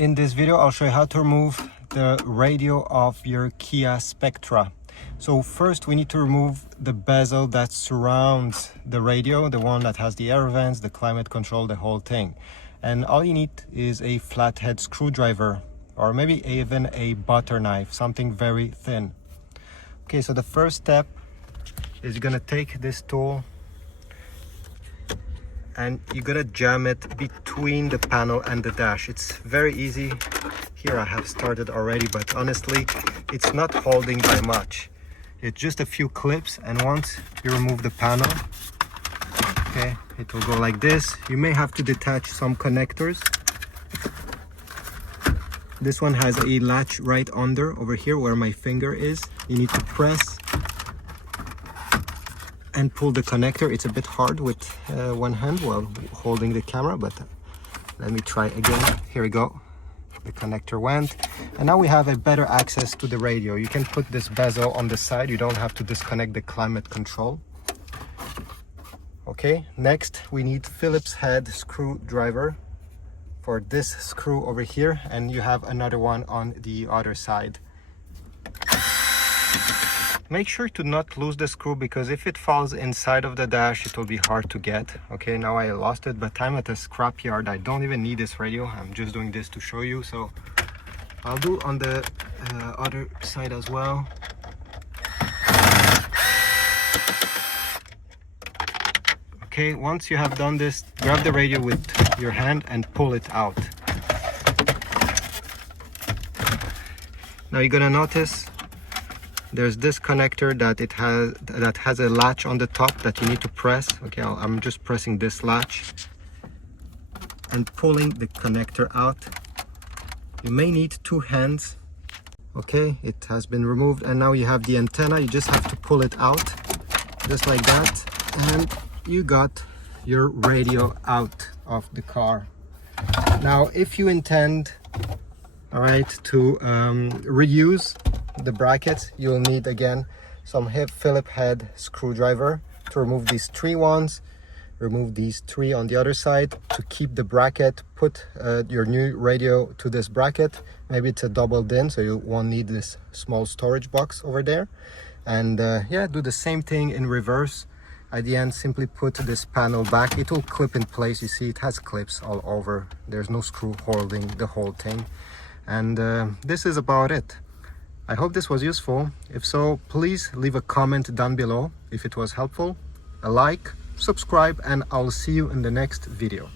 In this video, I'll show you how to remove the radio of your Kia Spectra. So first we need to remove the bezel that surrounds the radio, the one that has the air vents, the climate control, the whole thing. And all you need is a flathead screwdriver or maybe even a butter knife, something very thin. Okay, so the first step is you're gonna take this tool and you're gonna jam it between the panel and the dash. It's very easy. Here I have started already, but honestly it's not holding by much. It's just a few clips, and once you remove the panel, okay, it will go like this. You may have to detach some connectors. This one has a latch right under over here where my finger is. You need to press and pull the connector. It's a bit hard with one hand while holding the camera, but let me try again. Here we go. The connector went, and now we have a better access to the radio. You can put this bezel on the side. You don't have to disconnect the climate control. Okay, next we need Phillips head screwdriver for this screw over here, and you have another one on the other side. Make sure to not lose the screw, because if it falls inside of the dash, it will be hard to get. Okay, now I lost it, but I'm at a scrap yard. I don't even need this radio. I'm just doing this to show you. So I'll do on the other side as well. Okay, once you have done this, grab the radio with your hand and pull it out. Now you're gonna notice there's this connector that has a latch on the top that you need to press. Okay, I'm just pressing this latch and pulling the connector out. You may need two hands. Okay, it has been removed, and now you have the antenna. You just have to pull it out just like that, and you got your radio out of the car. Now if you intend, all right, to reuse the brackets, you'll need again some Phillips head screwdriver to remove these three ones, remove these three on the other side to keep the bracket. Put your new radio to this bracket. Maybe it's a double din, so you won't need this small storage box over there. And yeah, do the same thing in reverse. At the end, simply put this panel back. It will clip in place. You see it has clips all over. There's no screw holding the whole thing. And this is about it. I hope this was useful. If so, please leave a comment down below if it was helpful, a like, subscribe, and I'll see you in the next video.